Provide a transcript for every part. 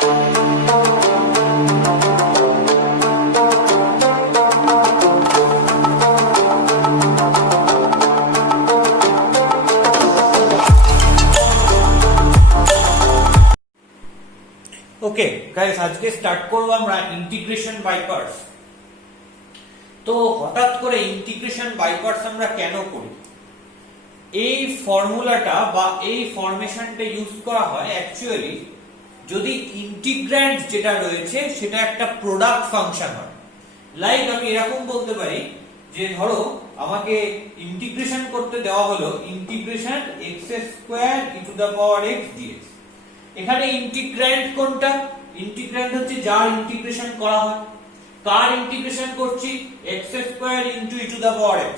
Okay guys, আজকে start করব আমরা ইন্টিগ্রেশন বাই পার্টস। তো হঠাৎ করে ইন্টিগ্রেশন বাই পার্টস আমরা কেন করি? এই ফর্মুলাটা বা এই ফরমেশনটা ইউজ করা হয় অ্যাকচুয়ালি যদি ইন্টিগ্র্যান্ড যেটা রয়েছে সেটা একটা প্রোডাক্ট ফাংশন হয়। লাইক আমি এরকম বলতে পারি যে ধরো আমাকে ইন্টিগ্রেশন করতে দেওয়া হলো integration x² e to the power x dx। এখানে ইন্টিগ্র্যান্ড কোনটা? ইন্টিগ্র্যান্ড হচ্ছে যার ইন্টিগ্রেশন করা হয়। কার ইন্টিগ্রেশন করছি? x² into e to the power x।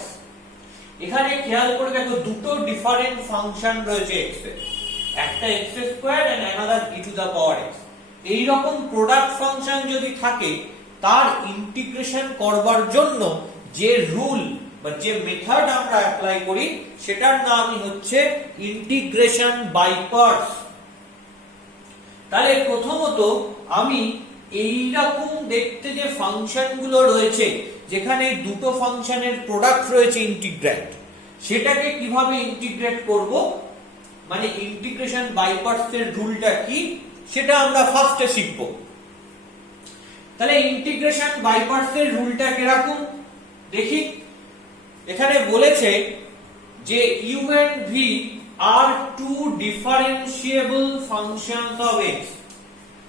এখানে খেয়াল করে দেখো দুটো ডিফারেন্ট ফাংশন রয়েছে x এর, একটা x² and another e to the power x। এই রকম প্রোডাক্ট ফাংশন যদি থাকে তার ইন্টিগ্রেশন করবার জন্য যে রুল বা যে মেথড আমরা অ্যাপ্লাই করি সেটার নামই হচ্ছে ইন্টিগ্রেশন বাই পার্টস। তাহলে প্রথমত আমি এইরকম দেখতে যে ফাংশন গুলো রয়েছে যেখানে দুটো ফাংশনের প্রোডাক্ট রয়েছে ইন্টিগ্র্যান্ড, সেটাকে কিভাবে ইন্টিগ্রেট করব, মানে ইন্টিগ্রেশন বাই পার্টস এর রুলটা কি সেটা আমরা ফার্স্টে শিখব। তাহলে ইন্টিগ্রেশন বাই পার্টস এর রুলটা কিরকম দেখি। এখানে বলেছে যে u and v are two differentiable functions of x।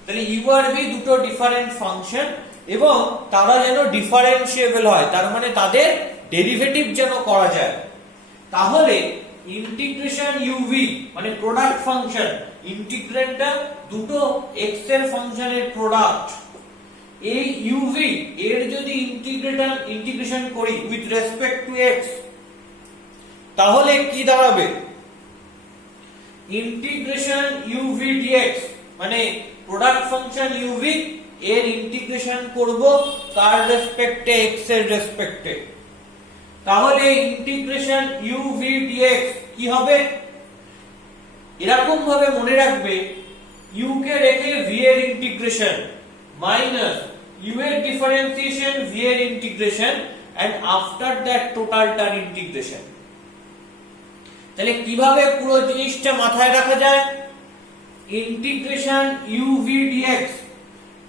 তাহলে u আর v দুটো ডিফারেন্ট ফাংশন এবং তারা যেন ডিফারেন্সিয়েবল হয়, তার মানে তাদের ডেরিভেটিভ যেন করা যায়। তাহলে ইন্টিগ্রেশন uv মানে প্রোডাক্ট ফাংশন, ইন্টিগ্রেন্ডটা দুটো x এর ফাংশনের প্রোডাক্ট। এই uv এর যদি ইন্টিগ্রেশন করি উইথ রেসপেক্ট টু x তাহলে কি দাঁড়াবে? ইন্টিগ্রেশন uv dx মানে প্রোডাক্ট ফাংশন uv এর ইন্টিগ্রেশন করব কার রেসপেক্টে? x এর রেসপেক্টে। তাহলে ইন্টিগ্রেশন uv dx কি হবে? এরকম ভাবে মনে রাখবে u কে রেখে v এর ইন্টিগ্রেশন মাইনাস u এর ডিফারেন্সিয়েশন v এর ইন্টিগ্রেশন এন্ড আফটার দ্যাট টোটালটার ইন্টিগ্রেশন। তাহলে কিভাবে পুরো জিনিসটা মাথায় রাখা যায়? Integration uv dx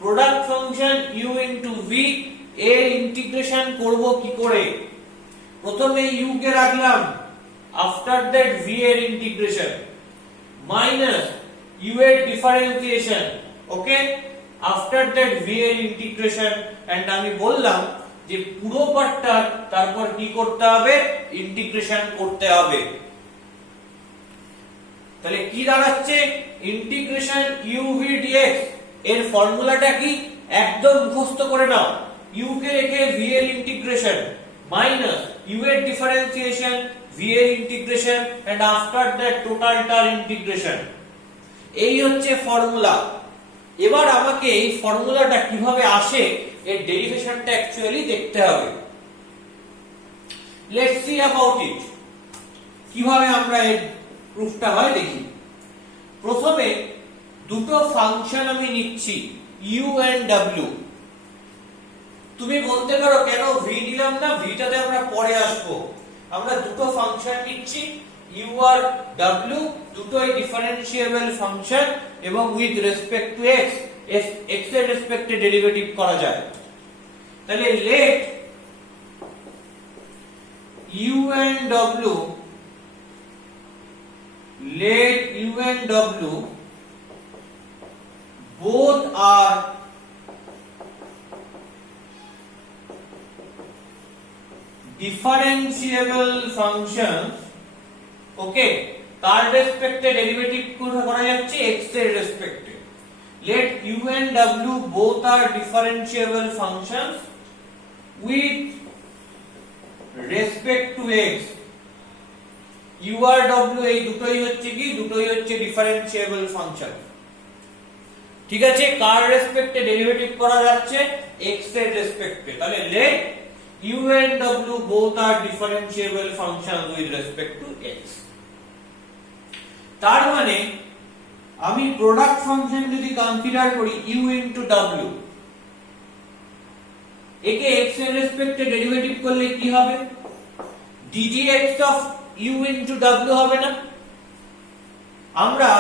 product function u into v এর ইন্টিগ্রেশন করব কি করে? প্রথমে u কে রাখলাম, আফটার দ্যাট v এর ইন্টিগ্রেশন মাইনাস u এর differentiation, okay, after that v এর ইন্টিগ্রেশন এন্ড আমি বললাম যে পুরো পার্টটা তারপর কি করতে হবে? ইন্টিগ্রেশন করতে হবে। তাহলে কি দাঁড়াচ্ছে? ইন্টিগ্রেশন uv dx এর ফর্মুলাটা কি একদম মুখস্থ করে নাও। u কে রেখে v এর ইন্টিগ্রেশন মাইনাস u এর ডিফারেন্সিয়েশন v এর ইন্টিগ্রেশন এন্ড আফটার দ্যাট টোটালটার ইন্টিগ্রেশন। এই হচ্ছে ফর্মুলা। এবার আমাকে এই ফর্মুলাটা কিভাবে আসে এর ডেরিভেশনটা অ্যাকচুয়ালি দেখতে হবে। Let's see about it. কিভাবে আমরা এর প্রুফটা হয় দেখি। প্রথমে দুটো ফাংশন আমি নিচ্ছি u and w। তুমি বলতে পারো কেন v দিলাম না, vটাতে আমরা পরে আসবো। আমরা দুটো ফাংশন নিচ্ছি u আর w, দুটোই ডিফারেন্সিয়েবল ফাংশন এবং with respect to x, x এর রেসপেক্টে ডেরিভেটিভ করা যায়। তাহলে late u and w both are differentiable functions, okay, তার রেসপেক্টে ডেরিভেটিভ করা যাচ্ছে x এর রেসপেক্টে। let u and w both are differentiable functions with respect to x। u R w এই দুটোই হচ্ছে কি? দুটোই হচ্ছে ডিফারেন্সিয়েবল ফাংশন। ঠিক আছে, কার রেসপেক্টে ডেরিভেটিভ করা যাচ্ছে? x এর রেসপেক্টে। তাহলে let u and w both are differentiable functions with respect to x। তার মানে আমি প্রোডাক্ট ফাংশন যদি কনসিডার করি u ইনটু w, একে x এর রেসপেক্টে ডেরিভেটিভ করলে কি হবে? ddx of u into w হবে না? আমরা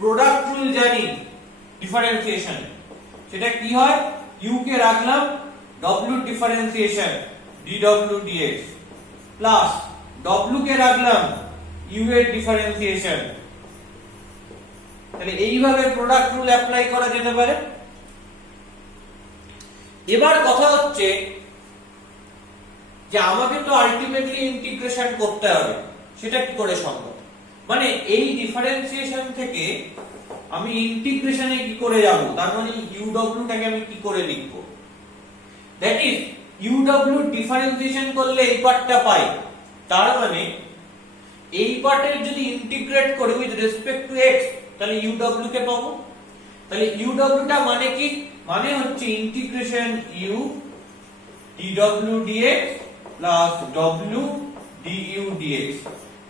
প্রোডাক্ট রুল জানি ডিফারেন্সিয়েশন, সেটা কি হয়? u কে রাখলাম w differentiation dw dx plus w কে রাখলাম u এর ডিফারেন্সিয়েশন। তাহলে এইভাবে প্রোডাক্ট রুল অ্যাপ্লাই করা যেতে পারে। এবার কথা হচ্ছে যে আমাকে তো আলটিমেটলি ইন্টিগ্রেশন করতে হবে, সেটা কি করে সম্ভব? মানে এই ডিফারেন্সিয়েশন থেকে আমি ইন্টিগ্রেশনে কি করে যাব? তার মানে uw টাকে আমি কি করে লিখব? দ্যাট ইজ uw ডিফারেন্সিয়েশন করলে এই পার্টটা পাই, তার মানে এই পার্টের যদি ইন্টিগ্রেট করি উইথ রেসপেক্ট টু x, তাহলে uw কে পাবো। তাহলে uw টা মানে কি? মানে হচ্ছে integration u dw dx plus w du dx।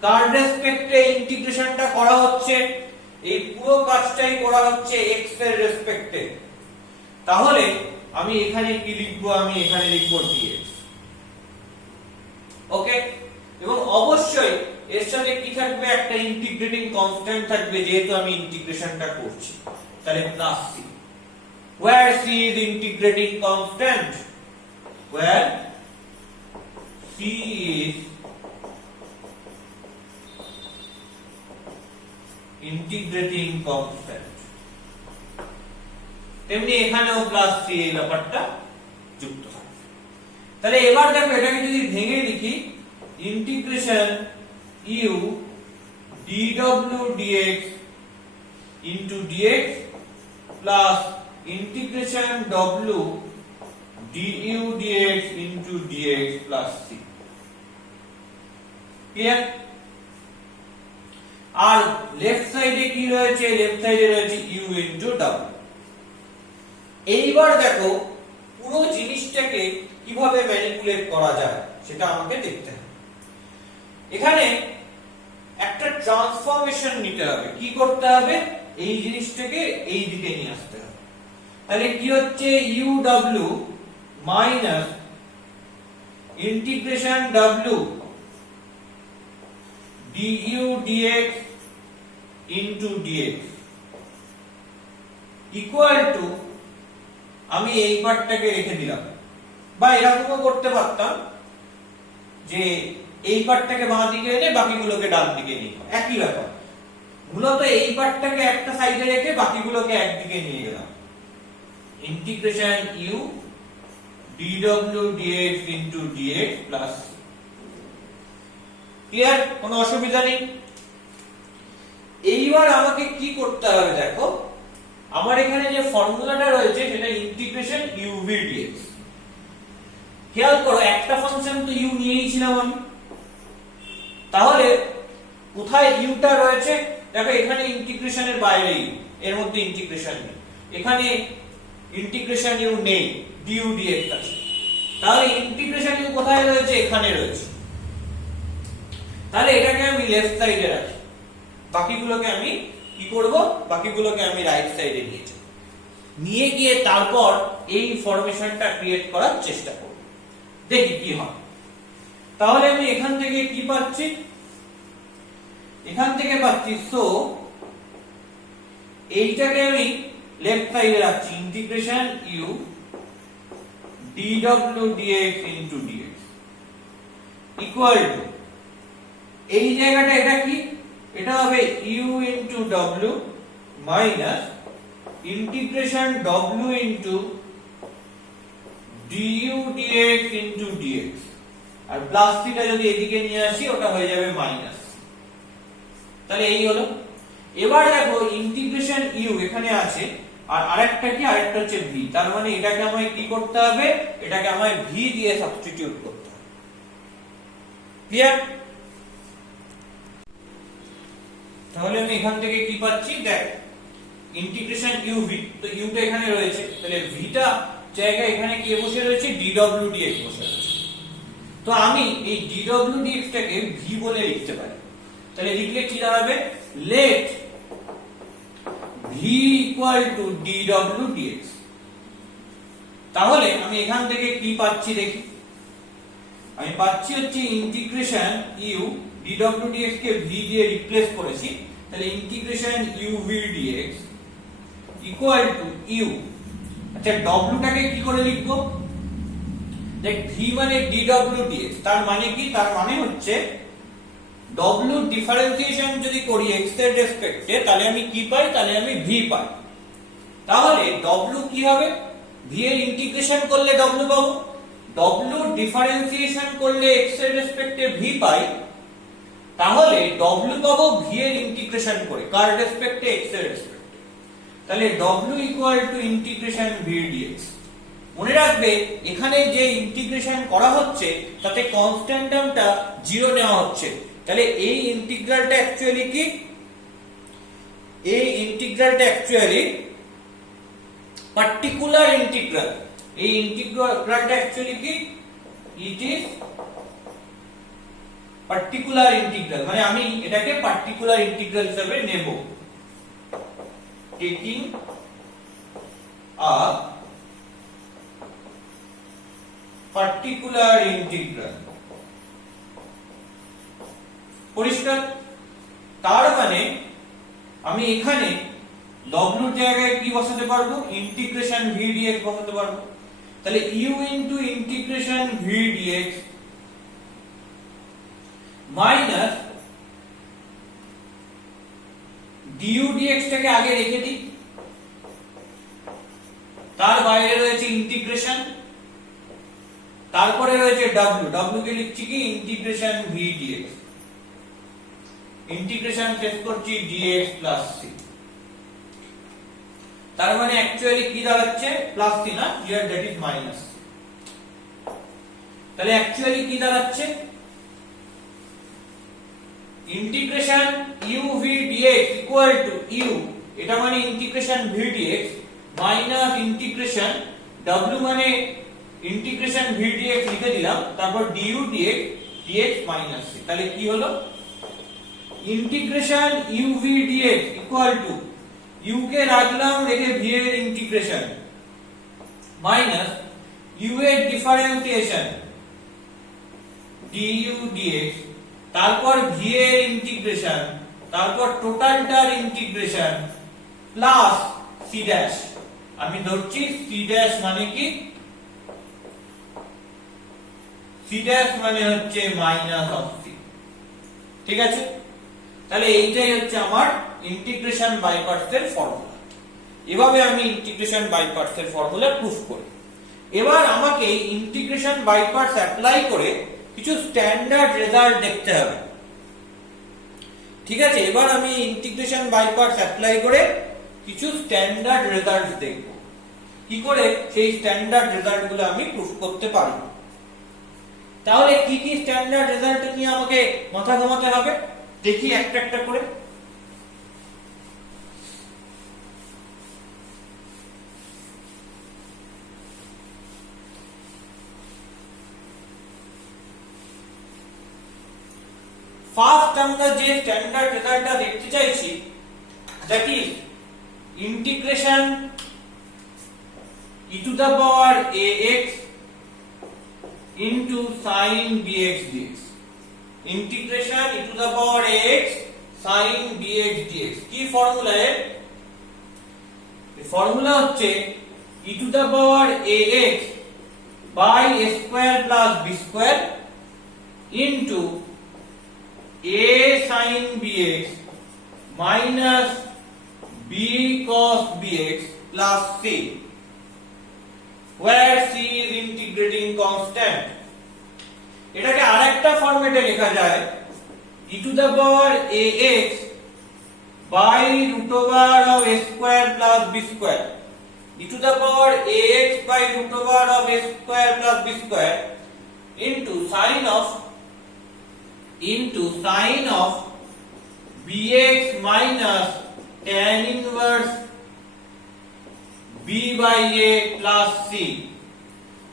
কার রেসপেক্টে ইন্টিগ্রেশনটা করা হচ্ছে? এই পুরো কাজটাই করা হচ্ছে x এর রেসপেক্টে। তাহলে আমি এখানে কি লিখব? আমি এখানে লিখব dx। ওকে, এবং অবশ্যই এর সাথে কি থাকবে? একটা ইন্টিগ্রেটিং কনস্ট্যান্ট থাকবে, যেহেতু আমি ইন্টিগ্রেশনটা করছি। তাহলে plus c, where c is integrating constant, where c is integrating constant, তেমনি এখানেও প্লাস c এই ব্যাপারটা যুক্ত হবে। তাহলে এবার দেখো এটাকে যদি ভেঙে লিখি, integration u dw dx into dx plus integration w du dx into dx plus c। Clear? আর লেফট সাইডে কি রয়েছে? লেফট সাইডে রয়েছে u into w। এইবার দেখো পুরো জিনিসটাকে কিভাবে ম্যানিপুলেট করা যায় সেটা আমাকে দেখতে হবে। এখানে একটা ট্রান্সফরমেশন নিতে হবে। কি করতে হবে? এই জিনিসটাকে এই দিকে নিয়ে আসতে হবে। তাহলে কি হচ্ছে? uw minus integration w du dx into dx equal two, আমি এই পার্টটাকে রেখে দিলাম, বা এরকমও করতে পারতাম যে এই পার্টটাকে বাঁ দিকে এনে বাকিগুলোকে ডান দিকে নিয়ে, একই ব্যাপার। মূলত এই পার্টটাকে একটা সাইডে রেখে বাকিগুলোকে একদিকে নিয়ে গেলাম। Integration u dw dx into dx plus c। Clear? কোনো অসুবিধা নেই। এইবার আমাকে কি করতে হবে? দেখো আমার এখানে যে ফর্মুলাটা রয়েছে সেটা ইন্টিগ্রেশন uv dx। খেয়াল করো একটা ফাংশন তো u নিয়েইছিলাম আমি, তাহলে কোথায় u টা রয়েছে? দেখো এখানে ইন্টিগ্রেশনের বাইরে u, এর মধ্যে ইন্টিগ্রেশন নেই। এখানে ইন্টিগ্রেশন u নেই, du dx আছে। তাহলে ইন্টিগ্রেশন u কোথায় রয়েছে? এখানে রয়েছে। তাহলে এটাকে আমি লেফট সাইডে রাখি, বাকিগুলোকে আমি কি করব? বাকিগুলোকে আমি রাইট সাইডে নিয়ে যাব, নিয়ে গিয়ে তারপর এই ফরমেশনটা ক্রিয়েট করার চেষ্টা করব, দেখি কি হয়। তাহলে আমি এখান থেকে কি পাচ্ছি? এখান থেকে পাচ্ছি সো এইটাকে আমি লেফট সাইডে রাখছি, integration u dw dx into dx equal two, এই জায়গাটা এটা কি? এটা হবে u into w minus integration w into du dx into dx, আর প্লাস থিটা যদি এদিকে নিয়ে আসি ওটা হয়ে যাবে মাইনাস। তাহলে এই হলো। এবার দেখো ইন্টিগ্রেশন u এখানে আছে, আর আরেকটা কি? আরেকটা হচ্ছে v। তার মানে এটাকে আমায় কি করতে হবে? এটাকে আমায় v দিয়ে সাবস্টিটিউট করতে হবে। ক্লিয়ার? তাহলে আমি এখান থেকে কি পাচ্ছি? দেখ ইন্টিগ্রেশন uv, তো u টা এখানে রয়েছে, তাহলে v টা জায়গায় এখানে কি বসে রয়েছে? dw dx বসে রয়েছে। তো আমি এই dw dx টাকে v বলে লিখতে পারি। তাহলে লিখলে কি দাঁড়াবে? Let equal to dw dx। তাহলে আমি এখান থেকে কি পাচ্ছি দেখি, আমি পাচ্ছি হচ্ছে ইন্টিগ্রেশন ইউ dw dx কে v দিয়ে রিপ্লেস করেছি, তাহলে integration uv dx equal to U. আচ্ছা w টাকে কি করে লিখবো, দেখ v মানে dw dx, তার মানে কি, তার মানে হচ্ছে w ডিফারেন্সিয়েশন যদি করি x এর রেসপেক্টে তাহলে আমি কি পাই, তাহলে আমি v পাই। তাহলে w কি হবে, v এর ইন্টিগ্রেশন করলে w পাবো, w ডিফারেন্সিয়েশন করলে x এর রেসপেক্টে v পাই, তাহলে w পাবো v এর ইন্টিগ্রেশন করে কার রেসপেক্টে, x এর রেসপেক্টে, তাহলে w equal to integration v dx। মনে রাখবে এখানে যে ইন্টিগ্রেশন করা হচ্ছে তাতে কনস্ট্যান্ট টার্মটা 0 নেওয়া হচ্ছে, তাহলে এই ইন্টিগ্রালটা অ্যাকচুয়ালি কি, এই ইন্টিগ্রালটা অ্যাকচুয়ালি পার্টিকুলার ইন্টিগ্রাল, এই ইন্টিগ্রালটা অ্যাকচুয়ালি কি, ইট ইজ পার্টিকুলার ইন্টিগ্রাল, মানে আমি এটাকে পার্টিকুলার ইন্টিগ্রাল হিসেবে নেব, টেকিং আ পার্টিকুলার ইন্টিগ্রাল। পরিষ্কার? তার মানে আমি এখানে w এর জায়গায় কি বসাতে পারবো, ইন্টিগ্রেশন v dx বসাতে পারবো, তাহলে u into integration v dx minus du dx টাকে আগে রেখে দিই, তার বাইরে রয়েছে ইন্টিগ্রেশন, তারপরে রয়েছে w কে লিখছি কি ইন্টিগ্রেশন v dx, ইন্টিগ্রেশন শেষ করছি dx প্লাস c। তার মানে অ্যাকচুয়ালি কি দাঁড়াচ্ছে, প্লাস c না, হিয়ার দ্যাট ইজ মাইনাস। তাহলে অ্যাকচুয়ালি কি দাঁড়াচ্ছে, integration uv dx equal two u, এটা মানে integration v dx minus integration w মানে ইন্টিগ্রেশন v dx লিখে দিলাম, তারপর du dx মাইনাস c। তাহলে কি হলো, integration uv dx equal two u কে রাখলাম রেখে v এর ইন্টিগ্রেশন মাইনাস u এর ডিফারেন্সিয়েশন du dx, তারপর v এর ইন্টিগ্রেশন, তারপর টোটালটার ইন্টিগ্রেশন প্লাস c ড্যাশ, আমি ধরছি c ড্যাশ মানে কি, c ড্যাশ মানে হচ্ছে মাইনাস অফ c। ঠিক আছে, তাহলে এইটাই হচ্ছে আমার ইন্টিগ্রেশন বাই পার্টস এর ফর্মুলা। এভাবে আমি ইন্টিগ্রেশন বাই পার্টস এর ফর্মুলা প্রুফ করি। এবার আমাকে ইন্টিগ্রেশন বাই পার্টস অ্যাপ্লাই করে কিছু স্ট্যান্ডার্ড রেজাল্ট দেখতে হবে। ঠিক আছে, এবার আমি ইন্টিগ্রেশন বাই পার্টস অ্যাপ্লাই করে কিছু স্ট্যান্ডার্ড রেজাল্ট দেখব, কি করে সেই স্ট্যান্ডার্ড রেজাল্টগুলো আমি প্রুফ করতে পারব। তাহলে কি কি স্ট্যান্ডার্ড রেজাল্ট নিয়ে আমাকে মাথা ঘামাতে হবে দেখি একটা একটা করে। ফার্স্ট আমরা যে স্ট্যান্ডার্ড রেজাল্টটা দেখতে চাইছি that is integration e to the power ax into sin bx dx, integration e to the power ax sin bx dx। কি ফর্মুলা এর? ফর্মুলা হচ্ছে e to the power ax by a square plus b square into a sin bx minus b cos bx plus c, where c is integrating constant। এটাকে আরেকটা ফরম্যাটে লেখা যায় e to the power ax by root over of a square plus b square, e to the power ax by root over of a square plus b square into sin of bx minus tan inverse b by a plus c,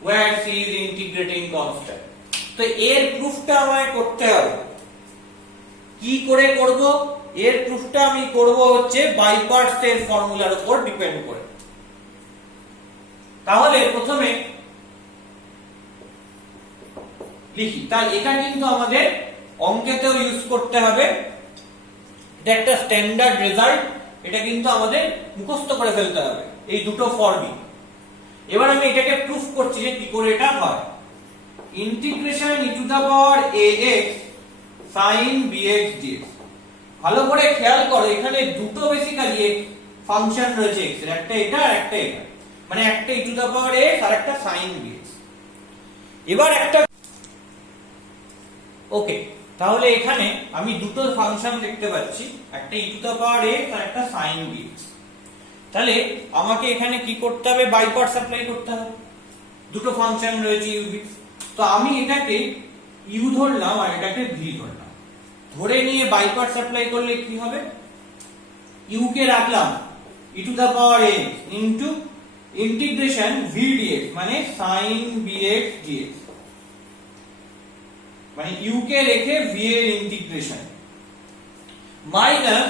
where c is integrating constant। তো এর প্রুফটা আমায় করতে হবে। কি করে করব? এর প্রুফটা আমি করব হচ্ছে বাই পার্টস এর ফর্মুলার উপর ডিপেন্ড করে। তাহলে প্রথমে লিখি, তাই এটা কিন্তু আমাদের অঙ্কেতেও ইউজ করতে হবে, এটা একটা স্ট্যান্ডার্ড রেজাল্ট, এটা কিন্তু আমাদের মুখস্থ করে ফেলতে হবে এই দুটো ফর্মই। এবার আমি এটাকে প্রুফ করছি যে কি করে এটা হয়। Integration e to the power ax sin bx dx। ভালো করে খেয়াল করো, এখানে দুটো বেসিক্যালি ফাংশন রয়েছে x এর, একটা এটা আর একটা এটা, মানে একটা ই টু দা পাওয়ার x আর একটা sin bx। এবার একটা ওকে, তাহলে এখানে আমি দুটো ফাংশন দেখতে পাচ্ছি, একটা ই টু দা পাওয়ার x আর একটা sin bx। তাহলে আমাকে এখানে কি করতে হবে, বাই পার্টস অ্যাপ্লাই করতে হবে, দুটো ফাংশন রয়েছে u v। তো আমি এটাকে u ধরলাম আর এটাকে v ধরলাম, ধরে নিয়ে বাই পার্টস অ্যাপ্লাই করলে কি হবে, u কে রাখলাম e to the power n into integration v dx মানে sin bx dx, মানে u কে রেখে v এর ইন্টিগ্রেশন মাইনাস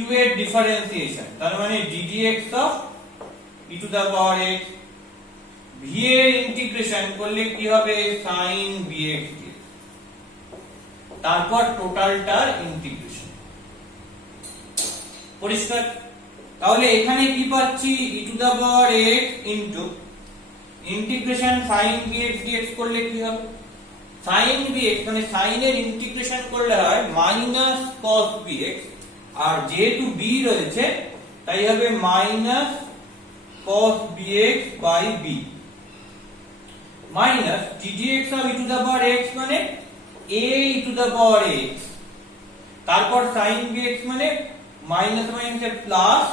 u এর ডিফারেন্সিয়েশন, তার মানে ddx of e to the power x, v এর ইন্টিগ্রেশন করলে কি হবে sin bx dx, তারপর টোটালটার ইন্টিগ্রেশন। পরিষ্কার? তাহলে এখানে কি পাচ্ছি, e to the power x into integration sin bx dx করলে কি হবে, sin bx মানে sin এর ইন্টিগ্রেশন করলে হয় মাইনাস cos bx, আর যেহেতু b রয়েছে তাই হবে minus cos bx by b minus ddx of e to the power x মানে a e to the power x, তারপর sin bx মানে মাইনাস মাইনাস এর plus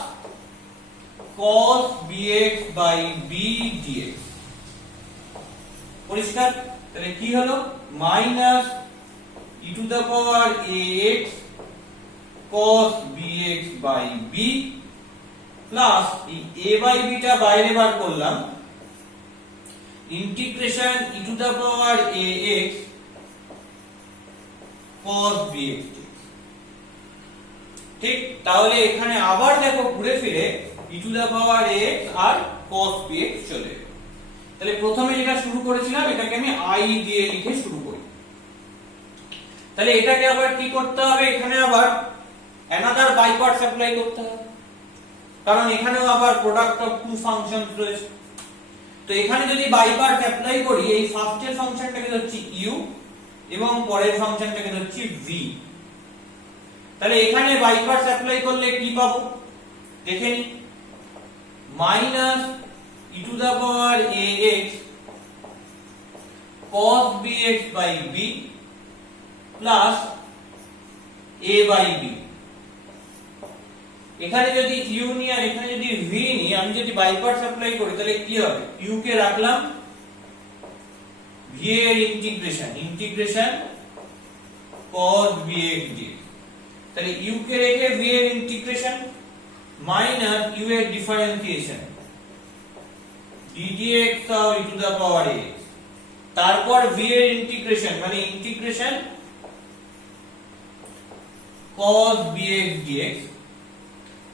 cos bx by b dx। পরিষ্কার? তাহলে কি হলো, minus e to the power ax cos bx by b plus এই a by b টা বাইরে বার করলাম, integration e to the power ax cos bx। ঠিক, তাহলে এখানে আবার দেখো ঘুরে ফিরে e to the power x আর cos bx চলে। তাহলে প্রথমে যেটা শুরু করেছিলাম এটাকে আমি i দিয়ে লিখে শুরু করি। তাহলে এটাকে আবার কি করতে হবে, এখানে আবার অ্যানাদার বাই পার্টস অ্যাপ্লাই করতে হবে, কারণ এখানেও আবার প্রোডাক্ট অফ টু ফাংশনস রয়েছে। তো এখানে যদি বাই পার্টস অ্যাপ্লাই করি, এই ফার্স্টের ফাংশনটাকে ধরছি u এবং পরের ফাংশনটাকে ধরছি v। তাহলে এখানে বাই পার্টস অ্যাপ্লাই করলে কি পাবো দেখে নি, minus e to the power ax cos bx by b plus a by b। এখানে যদি u নি আর এখানে যদি v নি, আমি যদি বাই পার্টস অ্যাপ্লাই করি তাহলে কি হবে, u কে রাখলাম v এর integration integration cos bx dx, তাহলে u কে রেখে v এর ইন্টিগ্রেশন মাইনাস u এর differentiation ddx of e to the power x, তারপর v এর ইন্টিগ্রেশন মানে ইন্টিগ্রেশন cos bx dx,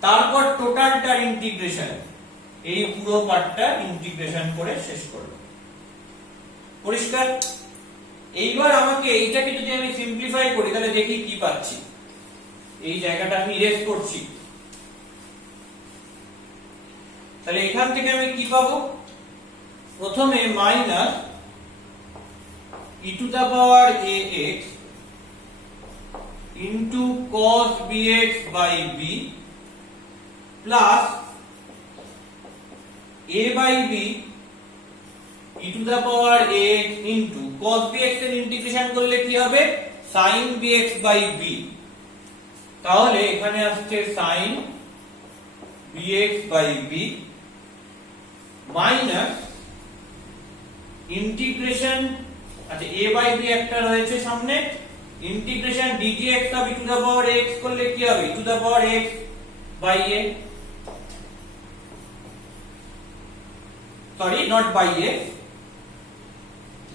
তারপর টোটালটার ইন্টিগ্রেশন, এই পুরো পার্টটা ইন্টিগ্রেশন করে শেষ করব। পরিষ্কার? এইবার আমাকে এইটাকে যদি আমি সিম্পলিফাই করি তাহলে দেখি কি পাচ্ছি, এই জায়গাটা আমি ইরেজ করছি। তাহলে এখান থেকে আমি কি পাবো, প্রথমে minus e to the power ax into cos bx by b plus a by b e to the power ax into cos bx এর ইন্টিগ্রেশন করলে কি হবে, sin bx বাই b। তাহলে এখানে আসছে sin bx by b minus integration, আচ্ছা a by b একটা রয়েছে সামনে, integration ddx of e to the power x করলে কি হবে, e to the power x by a, sorry not by a,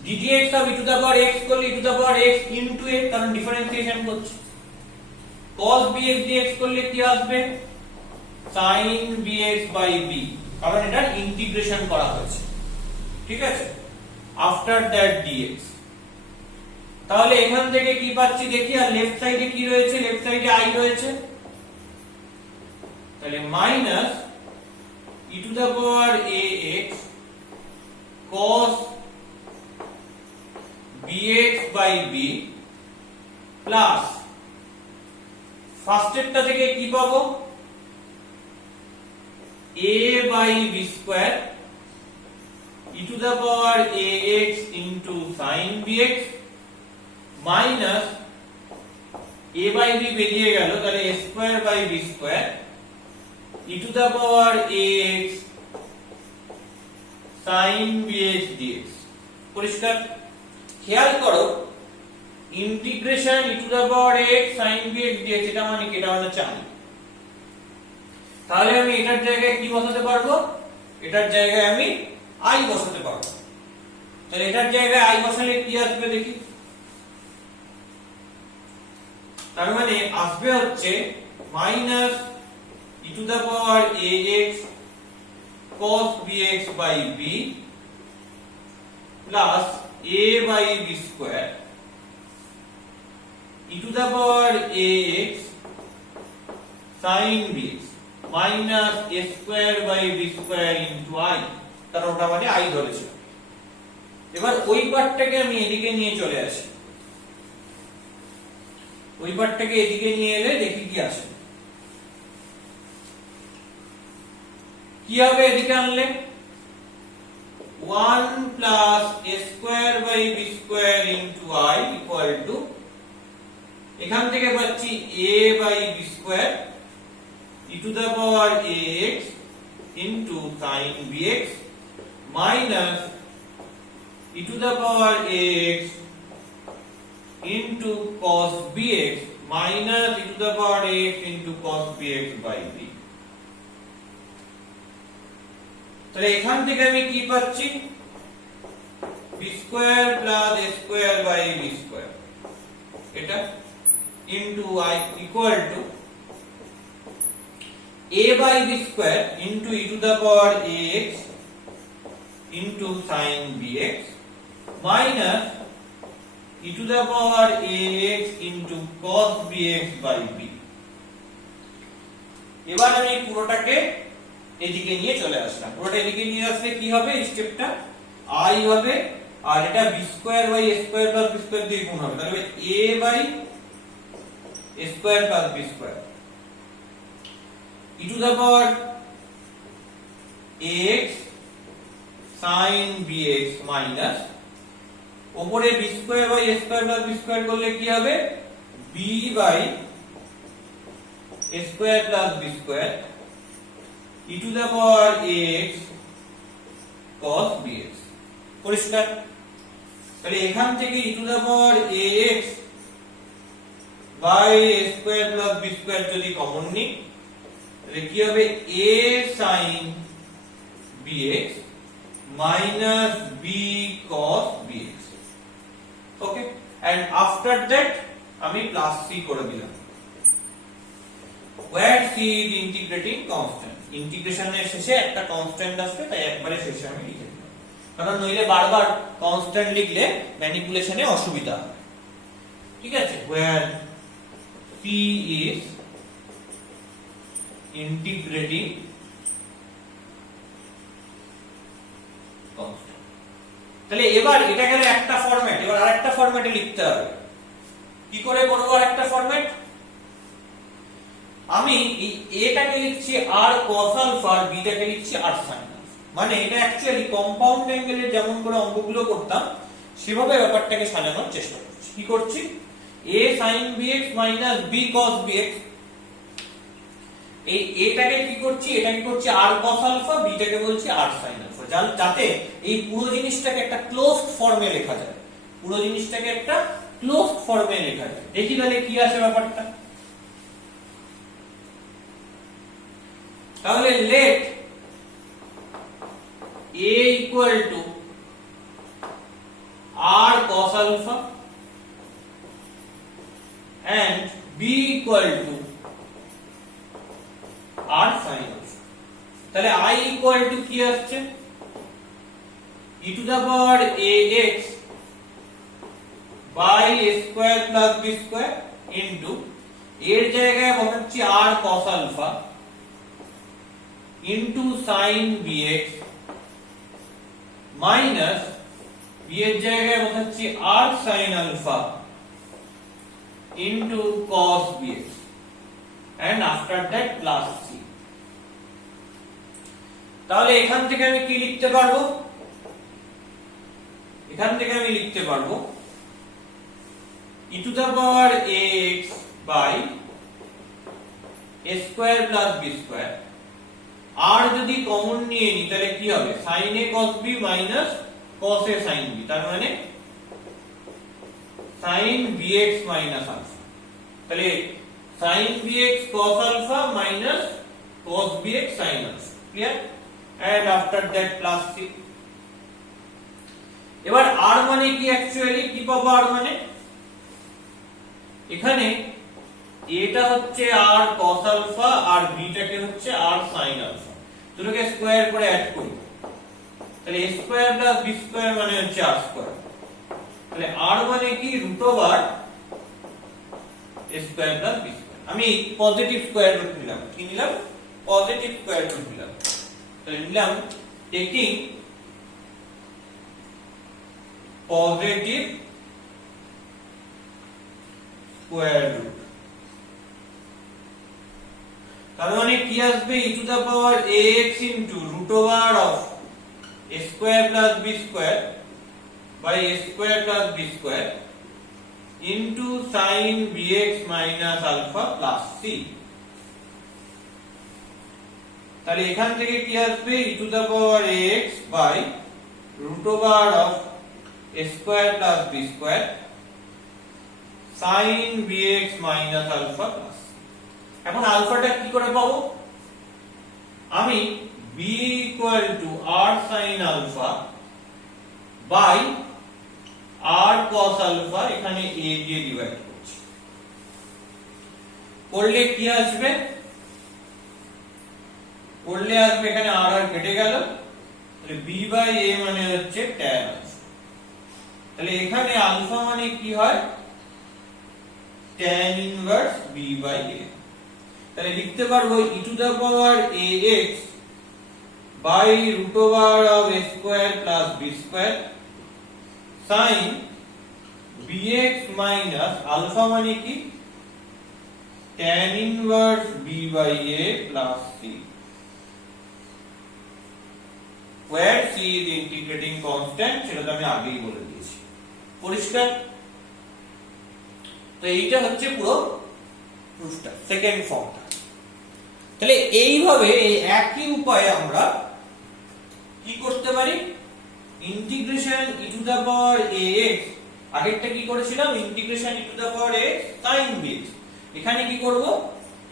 ddx of e to the power x করলে e to the power x into a, কারণ differentiation করছে। cos bx dx করলে কি আসবে sin bx by b, কারণ এটা integration করা হয়েছে, ঠিক আছে, আফটার দ্যাট dx। তাহলে এখান থেকে কি পাচ্ছি দেখি, আর লেফট সাইডে কি রয়েছে, লেফট সাইডে i রয়েছে, তাহলে minus e to the power ax cos bx by b plus ফার্স্টেরটা থেকে কি পাবো a by b square e to the power ax into sin bx minus a by b বেরিয়ে গেল, তাহলে a square by b square e to the power ax sin bx dx। পরিষ্কার? খেয়াল করো integration e to the power ax sin bx dx এটা মানে কি, এটা মানে চাই। তাহলে আমি এটার জায়গায় কি বসাতে পারবো, এটার জায়গায় আমি i বসাতে পারবো। তাহলে এটার জায়গায় i বসালে কি আসবে দেখি, তার মানে আসবে হচ্ছে minus e to the power ax cos bx by b plus a by b square e to the power ax sin bx minus a square by b square into i, কারণ ওটা মানে i ধরেছে। এবার ওই পার্টটাকে আমি এদিকে নিয়ে চলে আসি, ওই পার্টটাকে এদিকে নিয়ে এলে দেখি কি আসে। কি হবে এদিকে আনলে 1 plus a square by b square into i equal to, এখান থেকে পাচ্ছি a by b square e to the power ax into sin bx minus e to the power ax into cos bx minus e to the power ax into cos bx by b। তাহলে এখান থেকে আমি কি পাচ্ছি b square plus a square by b square, এটা into i equal to a by b square into e to the power ax into sin bx minus e to the power ax into cos bx by b। এবার আমি পুরোটাকে এদিকে নিয়ে চলে আসলাম, পুরোটা এদিকে নিয়ে আসলে কি হবে, স্টেপটা i হবে, আর এটা b square by a square plus b square দিয়ে গুণ হবে, তাহলে a by a square plus b square e to the power ax sin bx minus উপরে b square by a square plus b square করলে কি হবে b by a square plus b square e to the power ax cos bx। পরিষ্কার? তাহলে এখান থেকে e to the power ax by a square plus b square যদি common নিই তাহলে কি হবে a sin bx minus b cos bx। Okay, and after that আমি প্লাস c করে দিলাম, where c is integrating constant। ইন্টিগ্রেশনের শেষে একটা কনস্ট্যান্ট আসবে, তাই একবারে শেষে আমি লিখে দিলাম, কারণ নইলে বারবার কনস্ট্যান্ট লিখলে ম্যানিপুলেশনে অসুবিধা হয়। ঠিক আছে, where c is integrating constant। তাহলে এবার এটা গেল একটা ফরম্যাট, এবার আরেকটা ফরম্যাটে লিখতে হবে। কি করে করব আরেকটা ফরম্যাট, আমি এই a টাকে লিখছি r cos আলফা আর b টাকে লিখছি r sin আলফা, মানে এটা অ্যাকচুয়ালি কম্পাউন্ড অ্যাঙ্গেলের যেমন করে অঙ্কগুলো করতাম সেভাবে ব্যাপারটাকে সাজানোর চেষ্টা করছি। কি করছি, a sin bx minus b cos bx, এই a টাকে কি করছি, এটাকে করছি r cos আলফা, b টাকে বলছি r sin আলফা, যাতে এই পুরো জিনিসটাকে একটা ক্লোজড ফর্মে লেখা যায়, পুরো জিনিসটাকে একটা ক্লোজড ফর্মে লেখা যায়। দেখি তাহলে কি আসে ব্যাপারটা। তাহলে let a equal to r cos alpha and b b equal to r sin alpha। তাহলে I equal to কি আসছে e to the power ax by a square plus b square into এর জায়গায় বসাচ্ছি r cos alpha into sin bx minus b এর জায়গায় বসাচ্ছি r sin alpha into cos bx and after that plus c। তাহলে এখান থেকে আমি কি লিখতে পারবো এখান থেকে আমি লিখতে পারবো e to the power ax by a square plus b square আর যদি কমন নিয়ে নি তাহলে কি হবে sin a cos b minus cos a sin b তার মানে sin bx minus alpha। তাহলে sin bx cos alpha minus cos bx sin alpha clear and after that plus c। এবার r মানে কি অ্যাকচুয়ালি কি পাবো r মানে এখানে এটা হচ্ছে r cos alpha আর b টাকে হচ্ছে r sin alpha দুটোকে স্কয়ার করে অ্যাড করি তাহলে a square plus b square মানে হচ্ছে r স্কয়ার। তাহলে r মানে কি √a square plus b square. আমি পজিটিভ স্কয়ার রুট নিলাম কি নিলাম পজিটিভ স্কয়ার রুট নিলাম তাহলে নিলাম টেকিং পজিটিভ স্কয়ার রুট তার মানে কি আসবে e to the power ax into root over of a square plus b square by a square plus b square into sin bx minus alpha plus c। তাহলে এখান থেকে কি আসবে e to the power ax by root over of a square plus b square sin bx minus alpha plus। এখন আলফাটা কি করে পাবো আমি b equal to r sin alpha by r cos alpha এখানে a দিয়ে ডিভাইড করছি করলে কি আসবে করলে আসবে এখানে r আর কেটে গেল তাহলে b by a মানে হচ্ছে tan alpha। তাহলে এখানে আলফা মানে কি হয় tan inverse b by a। তাহলে লিখতে পারবো e to the power ax by root over of a square plus b square sin bx minus alpha মানে কি tan inverse b by a plus c where c is the integrating constant সেটা তো আমি আগেই বলে দিয়েছি পরিষ্কার। তো এইটা হচ্ছে পুরো প্রুফটা সেকেন্ড ফর্মটা। তাহলে এইভাবে এই একই উপায়ে আমরা কি করতে পারি integration e to the power ax আগেরটা কি করেছিলাম integration e to the power ax sin bx এখানে কি করব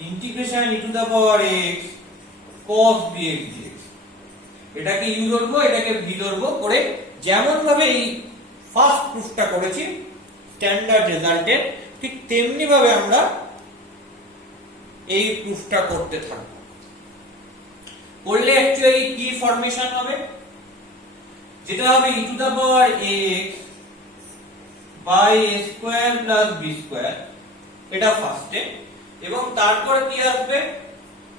integration e to the power ax cos bx dx এটাকে u ধরবো এটাকে v ধরবো করে যেমন ভাবে এই ফার্স্ট প্রুফটা করেছি স্ট্যান্ডার্ড রেজাল্টের ঠিক তেমনি ভাবে আমরা এই প্রুফটা করতে থাকব করলে অ্যাকচুয়ালি কি ফর্মেশন হবে যেটা হবে e to the power ax by a square plus b square এটা ফার্স্টে এবং তারপর কি আসবে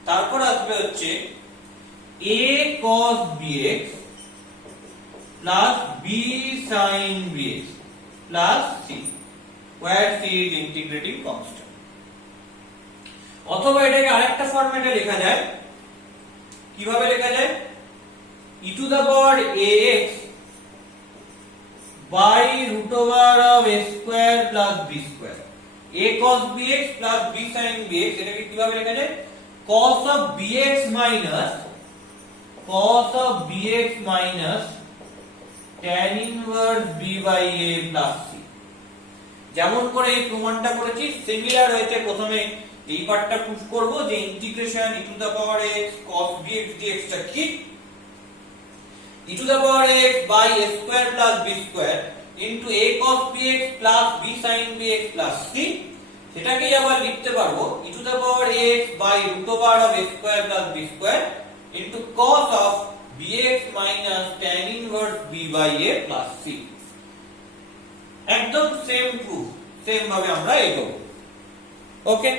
তারপর আসবে হচ্ছে a cos bx plus b sin bx plus c where c is integrating constant। অথবা এটাকে আরেকটা ফরম্যাটে লেখা যায় কিভাবে লেখা যায় e to the power ax by root over of a square plus b square a cos bx plus b sin bx এটাকে কিভাবে লেখা যায় cos of bx minus tan inverse b by a plus c যেমন করে এই প্রমাণটা করেছি similar হয়েছে প্রথমে এই পার্টটা প্রুফ করব যে integration e to the power x cos bx dx টা কি e to the power x by a square plus b square into a cos bx plus b sin bx plus c সেটাকেই আবার লিখতে পারবো e to the power ax by root over of a square plus b square into cos of bx minus tan inverse b by a plus c। একদম same proof, same ভাবে আমরা এগোবো। ওকে।